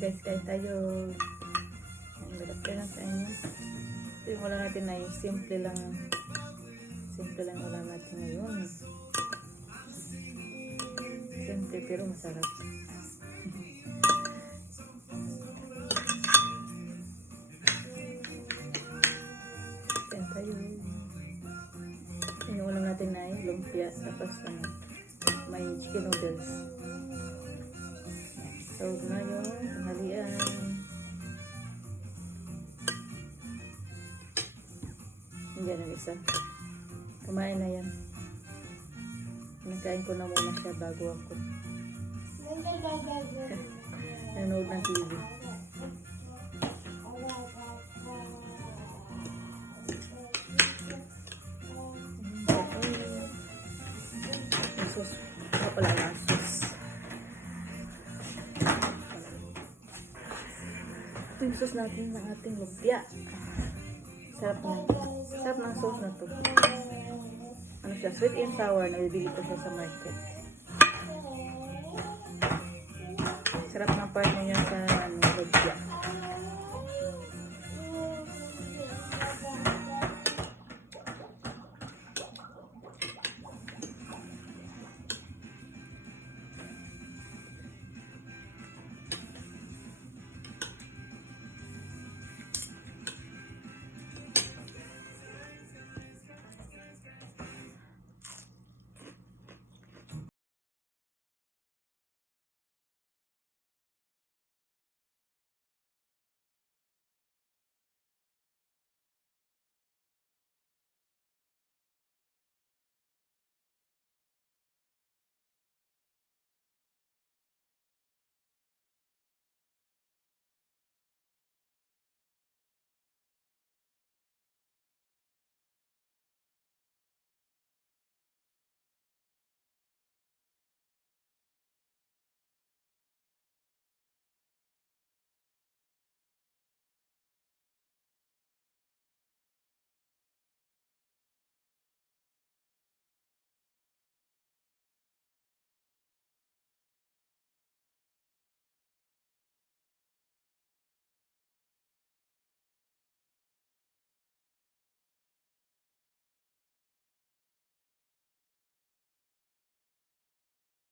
Guys, kain tayo. Ang galap lang sa inyo. Ito yung ulam natin ay simple lang. Simple lang ulam natin ngayon. Simple pero masarap. Kain tayo. Yung ulam natin ay lumpia. Tapos may chicken noodles. So, na yung tanghalian. Yan ang isa. Kumain na yan. Nagkain ko na muna siya bago ako. Nanood ng TV. Sus. Ako pala ang sus. Ito yung sauce natin ng ating lumpia. Sarap na. Sarap ng sauce na to. Ano siya? Sweet and sour. Nabibili ko siya sa market. Sarap ng part na niya sa